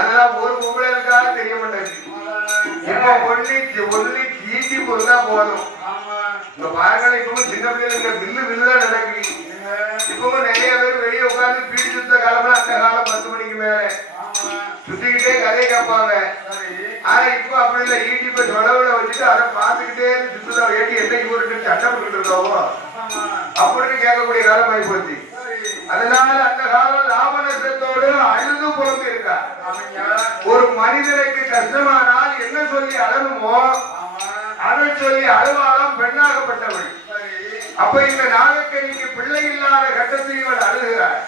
அதெல்லாம் ஒரு பொம்பளைக்காக தெரிய மாட்டேங்குது. இப்ப ஒண்ணு கீட்டி பொருந்தா போதும். இந்த பாருங்க இப்பவும் சின்ன பிள்ளைங்க வில்லு வில்லுதான் நடக்குது. இப்பவும் நிறைய பேர் வெளியே உட்கார்ந்து பீடி சுத்த காலம்னா அந்த காலம் 10 மணிக்கு மேல சுத்திக்கிட்டே கதையை கேட்பாங்க. ஆனா இப்ப அப்படி இல்லை. யூடியூப்ப தொலைவுல வச்சுட்டு அதை பார்த்துக்கிட்டே சுத்துதான் ஏட்டி என்னைக்கு ஒரு சண்டை போட்டுட்டு இருக்கோமோ அப்படின்னு கேட்கக்கூடிய காலம் ஆகி போச்சு. அதனால அந்த காலம் லாபநஷ்டத்தோடு அழுது புலம்பு இருக்கா. ஒரு மனிதனுக்கு கஷ்டமானால் என்ன சொல்லி அழணுமோ அதை சொல்லி அழுவாலம் பெண்ணாகப்பட்டவள். அப்ப இந்த நாகக்கணிக்கு பிள்ளை இல்லாத கட்டத்தில் இவள் அழுகிறார்.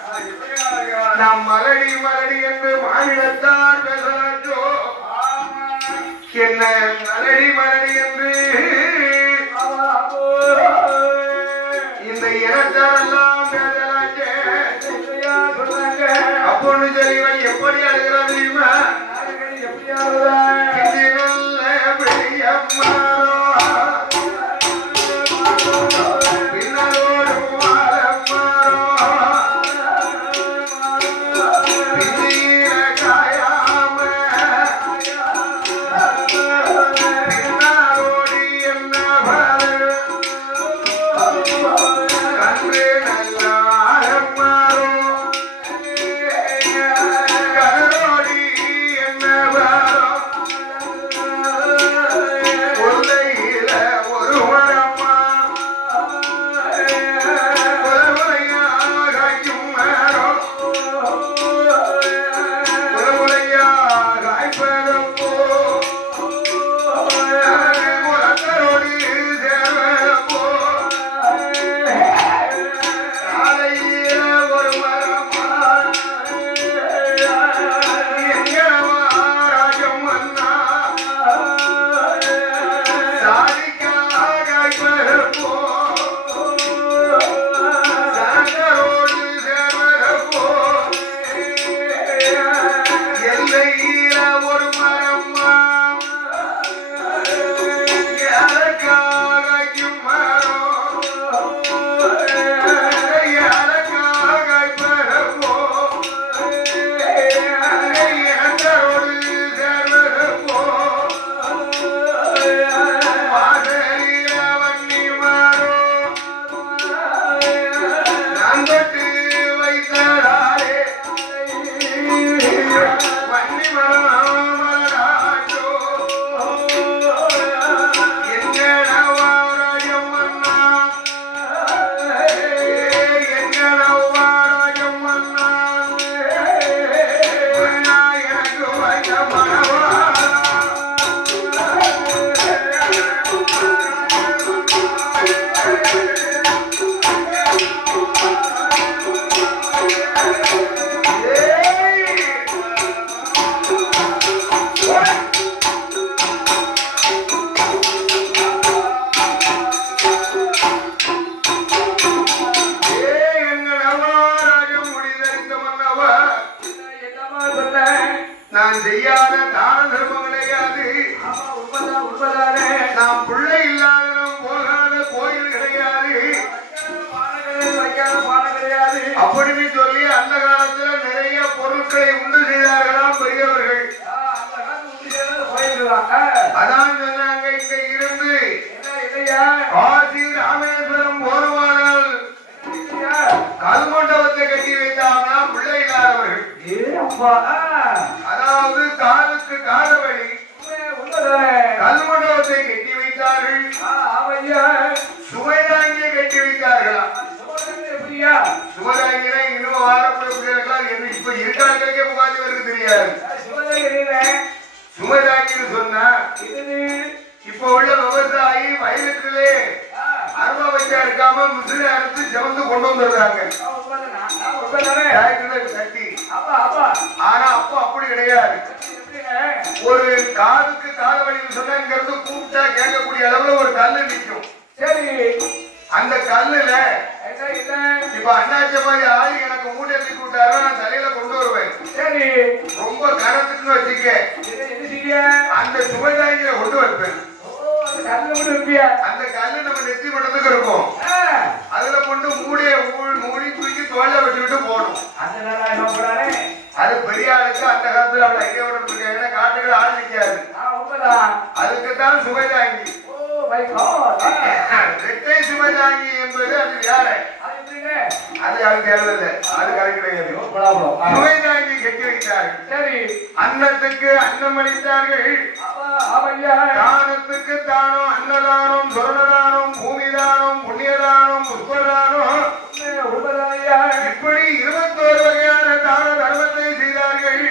நாம் மலடி மலடி என்று மாநிலத்தார் பேசலாச்சோ என்ன மலடி மலடி என்று இந்த இனத்தாரெல்லாம் பேசலாச்சே அப்பொண்ணு சரி இவன் எப்படி அழுகிறான் தெரியுமா? எப்படி அழுகிறான்? நான் செய்யாத தான தர்மம் கிடையாது. நாம் பிள்ளை இல்லாத போகாத கோயில் கிடையாது அப்படின்னு சொல்லி அந்த காலத்துல நிறைய பொருட்களை உண்டு செய்தார்களாம் பெரியவர்கள். அதான் சொன்னாங்க இங்க இருந்து காசி ராமேஸ்வரம் போருவானால் கல்மண்டபத்தை கட்டி வைத்தாங்கன்னா பிள்ளை இல்லாதவர்கள். அதாவது காலுக்கு காலவழி கல்மண்டபத்தை கட்டி வைத்தார்கள். சுமைதாங்கியை கட்டி வைத்தார்களா? சுமதாங்கினா இன்னும் வாரப்படக்கூடியவர்களால் இப்ப இருக்காங்களுக்கே முகாதி வருது தெரியாது. சுமதாங்கின்னு சொன்னா இப்ப உள்ள விவசாயி வயலுக்குள்ளே அருவா வச்சா இருக்காம மிசினை அறுத்து செவந்து கொண்டு வந்துடுறாங்க கட்டி. ஆனா அப்ப அப்படி கிடையாது. ஒரு காலுக்கு கால வழின்னு சொன்னா இங்க இருந்து கூப்பிட்டா கேட்கக்கூடிய அளவுல ஒரு கல்லு நிற்கும். சரி, அந்த கல்லுல இப்ப அண்ணாச்ச மாதிரி ஆளு எனக்கு மூட்டை தூக்கி விட்டாரு, நான் தலையில கொண்டு வருவேன். சரி, ரொம்ப கனத்துக்குன்னு வச்சுக்க அந்த சுமைதாங்கில கொண்டு வைப்பேன். அந்த கல்லு நம்ம நெத்தி மட்டத்துக்கு இருக்கும். அதுல கொண்டு மூடி தூக்கி தோல்ல வச்சுக்கிட்டு போகணும். அது பெரிய பெரியாளுக்கு அந்த காலத்துல அவளை ஐடியா விட்டுருக்காங்க காட்டுகள் ஆள் நிற்காது அதுக்குத்தான் சுமைதாங்கி ரெட்டை சுமைதாங்கி என்பது அது வேற அது யாருக்கு தேவையில்லை அது கிடையாது சுமைதாங்கி கட்டி வைத்தார்கள் சரி அன்னத்துக்கு அன்னம் அளித்தார்கள் தானத்துக்கு தானம் அன்னதானம் சொர்ணதானம் பூமிதானம் புண்ணியதானம் புஷ்பதானம் இப்படி 21 வகையான தான தர்மத்தை செய்தார்கள்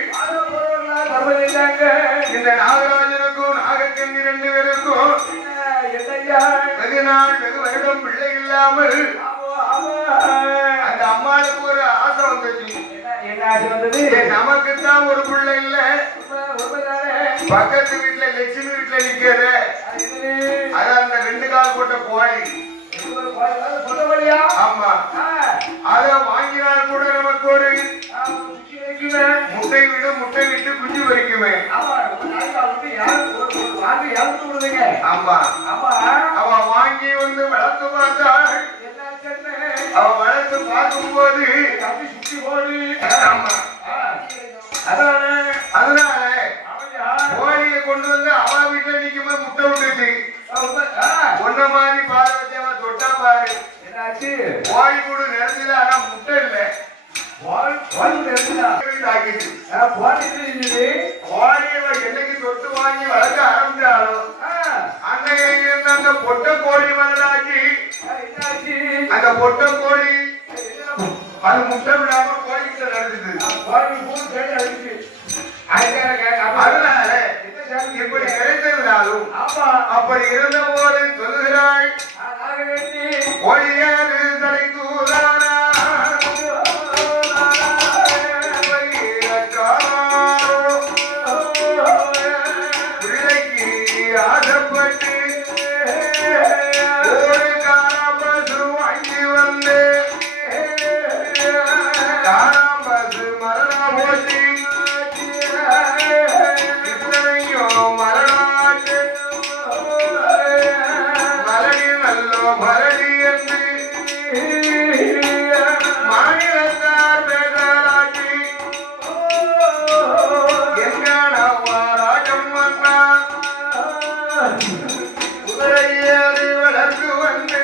இந்த நாகராஜனுக்கும் நாகக்கண்ணி 2 பேருக்கும் வெகு நாள் வெகு வருடம் பிள்ளை இல்லாமல் அந்த அம்மாளுக்கு ஒரு ஆசை வந்துச்சு என்ன ஆசை வந்தது நமக்குத்தான் ஒரு பிள்ளை இல்ல பக்கத்து வீட்டுல லட்சுமி வீட்டுல நிக்கிற அது அந்த 2 கால் போட்ட கோழி ஆமா அத வாங்கினால் கூட நமக்கு ஒரு முட்டை விட்டு குஞ்சு வரைக்குமே ஆமா அவ வாங்கி வந்து வளர்த்து பார்த்தாள் அவ வளர்த்து பார்க்கும் போது அதனால கோழியை கொண்டு வந்து அவ வீட்டுல நிக்கும் போது முட்டை விட்டுச்சு ஒன்ன மாதிரி பாரு வச்சு அவன் தொட்டா பாரு கோழி கூடு நிறைஞ்சது ஆனா முட்டை இல்லை என்னைக்கு தொட்டு வாங்கி வளர்க்க ஆரம்பிச்சாலும் அன்னைக்கு அந்த பொட்ட கோழி மலடாக்கி அந்த பொட்ட கோழி அது முட்டை விடாம கோழி கிட்ட நடந்துச்சு அதனால இப்படி கிடைத்ததுனாலும் அப்படி இருந்த போது சொல்லுகிறாள் கோழியாரு தலை தூதானா ஆசைப்பட்டு ஒரு காராம்பசு வாங்கி வந்து காராம்பசு மரணம் போச்சு இத்தனையும் மரணாச்சு மரணி நல்லோ மரணி என்று மாநிலத்தார் பேசலாக்கி எங்கனவா ராஜம் வந்தா குதிரையேறி வளர்ந்து வந்து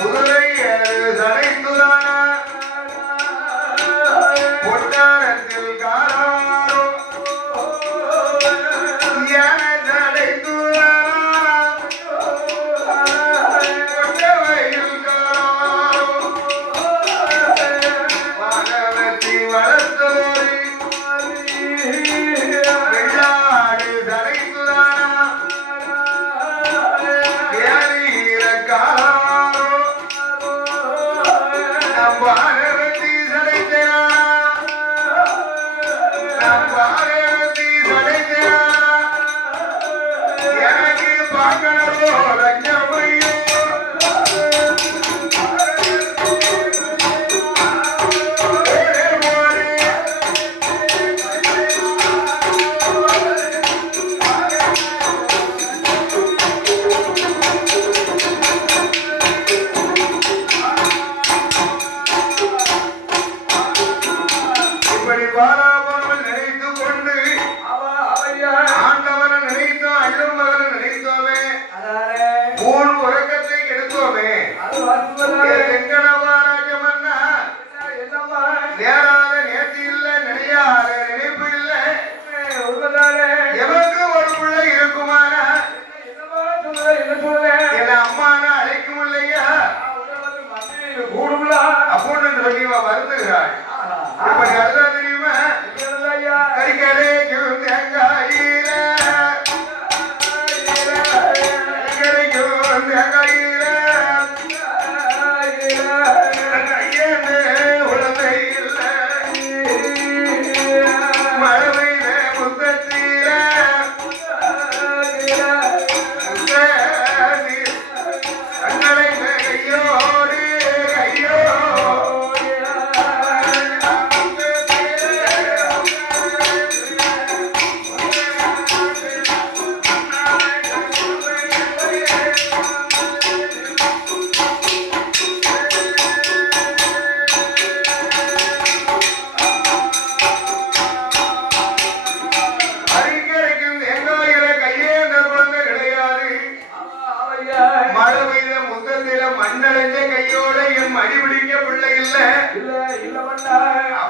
குதிரையேறு சடைத்துதானா பொட்டாரத்தில் காராரோ யானை சடைத்துதானா பொட்டவையில் காராரோ மாணவத்தி வளர்த்ததோடு வெள்ளாடு சடைத்துதானா நம்ம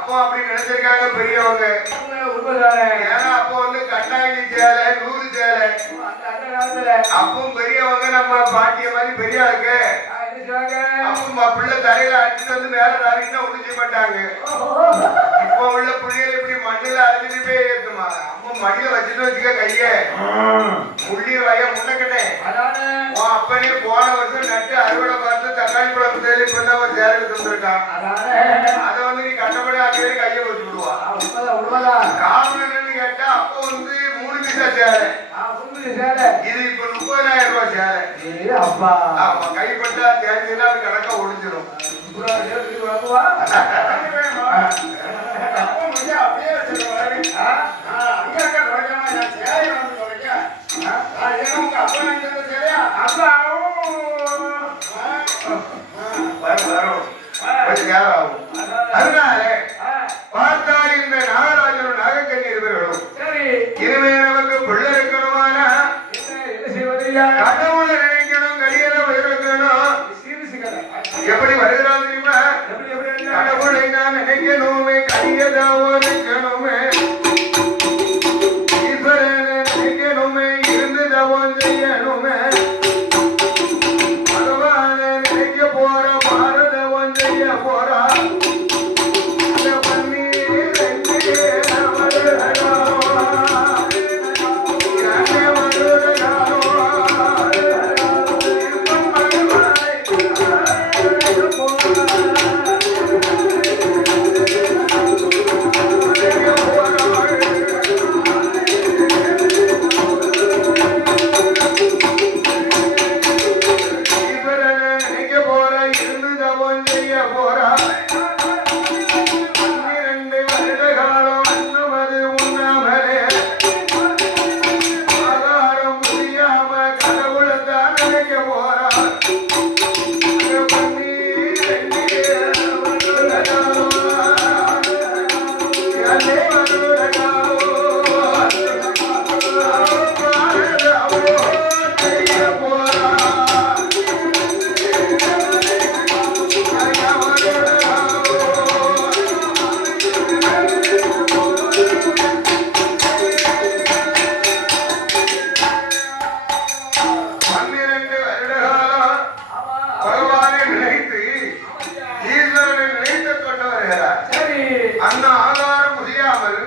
அப்போ அப்படி நினைச்சிருக்காங்க பெரியவங்க. ஏன்னா அப்போ வந்து கண்ணாங்கி சேலை, நூறு சேலை. அப்பவும் பெரியவங்க நம்ம பாட்டிய மாதிரி பெரிய ஆளுக்கு அப்ப பிள்ளை தலையில அடிச்சுட்டு வந்து மேல ராவினா ஒண்ணு செய்ய மாட்டாங்க. இப்போ உள்ள பிள்ளைகள் இப்படி மண்ணில அழிஞ்சிட்டு போய் ஏத்துமா அம்மா மடியில வச்சுட்டு வச்சுக்க கைய முள்ளி வய முன்னக்கட்டே அப்பனே போன வருஷம் நட்டு அறுவடை பார்த்து தக்காளி பழம் தேடி பண்ண ஒரு சேலை எடுத்து வந்திருக்கான். அதை வந்து நீ கட்டப்படி ஆக்கிய கையை வச்சு விடுவா. காரணம் என்னன்னு கேட்டா அப்போ வந்து 3 பைசா சேலை, இது இப்ப 30,000 ரூபாய் சேலை. ஆமா கைப்பட்டா தேர்ந்தா அது கணக்கா ஒடிஞ்சிடும். அதனால பார்த்தால் இந்த நாகராஜனும் நாகக்கண்ணி இருவர்களும் இனிமே நமக்கு பிள்ளை இருக்கணுமானா கடவுளை நினைக்கணும், கடியத இருக்கணும். எப்படி வருகிறான் தெரியுமா? கடவுளை நான் நினைக்கணுமே, கடியதாவோ இருக்கணுமே, ஈஸ்வரனை நினைக்கணுமே, இருந்து தவம் செய்யணுமே, பகவானை நினைக்க போற பாரதவம் செய்ய போறா. அந்த ஆதாரம் முடியாமல்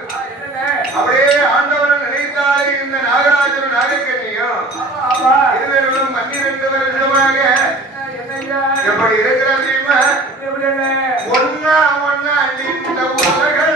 அப்படியே ஆண்டவரை நினைத்தாலே இந்த நாகராஜனும் நாகக்கண்ணியும் இருவர்களும் 12 வருஷமாக எப்படி இருக்கிறது தெரியுமா? ஒன்னா ஒன்னா இந்த உலகள்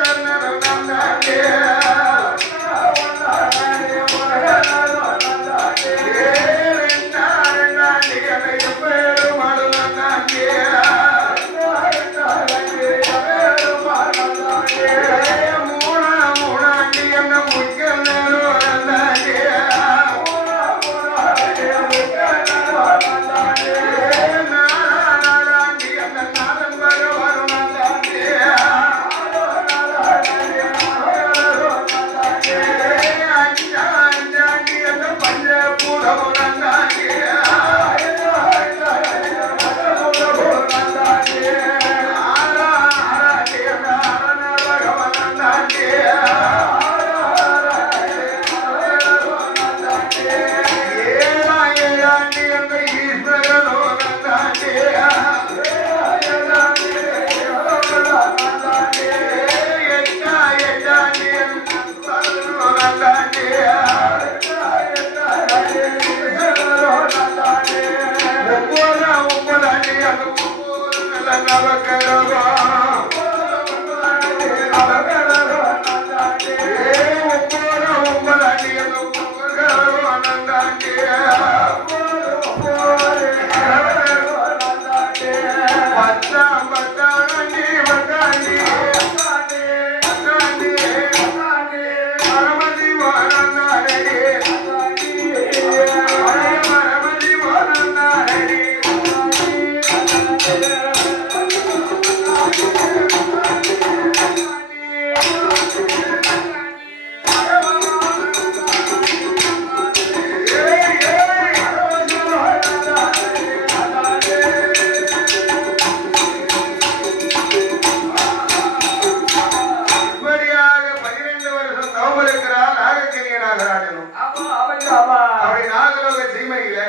அப்படி நாகலோக சீமையில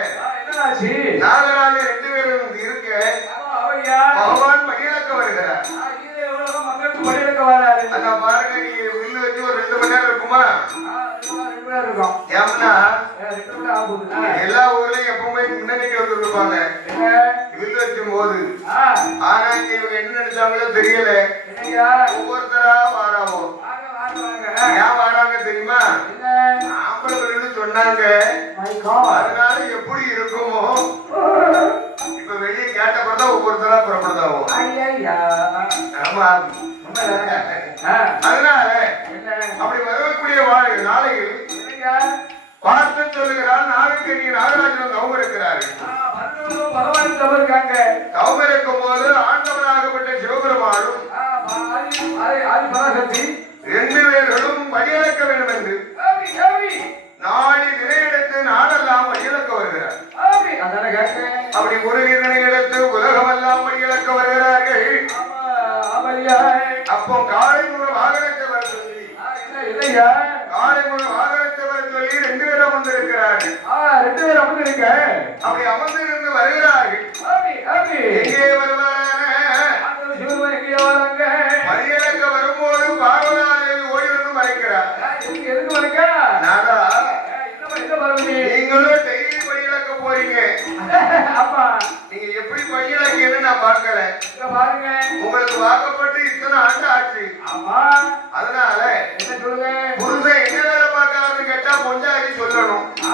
நாகராஜ 2 பேரும் இருக்க பகவான் மகிழக்க வருகிறார். அந்த பாருங்க, நீ வில்லு வச்சு ஒரு 2 மணி நேரம் இருக்குமா? ஏன்னா எல்லா ஊர்லயும் எப்பவுமே முன்னணிக்கு வந்துருப்பாங்க வில்லு வைக்கும் போது. ஆனா இங்க இவங்க என்ன நினைச்சாங்களோ தெரியல, ஒவ்வொருத்தரா வாராவோ. ஏன் வாராங்க தெரியுமா? ஆம்பளை சொன்னாங்க, அதனால எப்படி இருக்குமோ. இப்ப வெளியே கேட்டப்பதான் ஒவ்வொருத்தரா புறப்படுதாவோ. ஆமா, அதனால அப்படி வரக்கூடிய நாளையில் பார்த்து சொல்லுகிறார், நாளைக்கு நீ நாகராஜன் தவம் இருக்கிறாரு. தவம் இருக்கும் போது ஆண்டவனாகப்பட்ட சிவபெருமானும் 2 பேர்களும் வழியிழக்க வேண்டும் என்று நாடி திரையெடுத்து நாடெல்லாம் வழியிழக்க வருகிறார். அப்படி முருகனை எடுத்து உலகமெல்லாம் வழியிழக்க வருகிறார்கள். அப்போ காலை முழு வாகனத்தை வர சொல்லி காலை முழு வாகனத்தை வர சொல்லி 2 பேரும் வந்திருக்கிறார்கள். அப்படி அமர்ந்திருந்து வருகிறார்கள். எங்கே வருவாங்க? வழியிழக்க வரும்போது பார்வதாதேவி ஓடி வந்து மறைக்கிறார். நீங்களும் டெய்லி வழியிழக்க போறீங்க. நீங்க எப்படி வழியிழக்கீங்கன்னு நான் பார்க்கல. உங்களுக்கு வாக்கப்பட்டு இத்தனை ஆண்டு ஆச்சு. அதனால புருஷன் என்ன வேலை பார்க்கறாருன்னு கேட்டா பொஞ்சாதி சொல்லணும்.